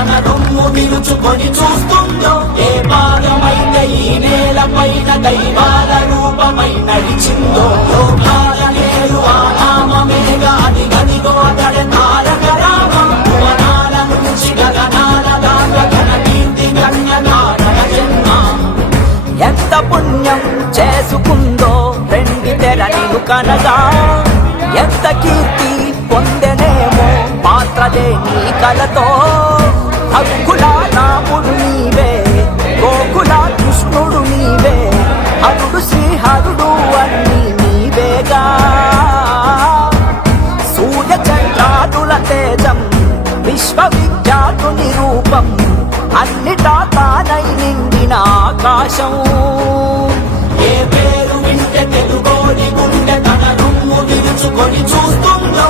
తన రొమ్ము విరుచుకొని చూస్తుందో, ఏ పాదమైతే ఈ నేలపైన దైవాల రూపమై నడిచిందో, లోకాల నేరు ఆ నామమేగా అది గదిగో అతడే తారక రామం. భువనాల నుంచి గగనాల దాకా ఘన కీర్తి కన్యగారణ జన్మ. ఎంత పుణ్యం చేసుకుందో వెండి తెర నిన్ను కనగా, ఎంత కీర్తి పొందెనేమో పాత్రలే నీ కలతో. హక్కుల రాముడు నీవే, గోకుల కృష్ణుడు నీవే, హరుడు శ్రీహరుడు అన్నీ నీవేగా. సూర్య చంద్రాదుల తేజం విశ్వవిఖ్యాతుని రూపం, అన్నిటా తానై నిండిన ఆకాశం. ఏ పేరు వింటే తెలుగోడి గుండె తన రొమ్ము విరుచుకొని చూస్తుందో,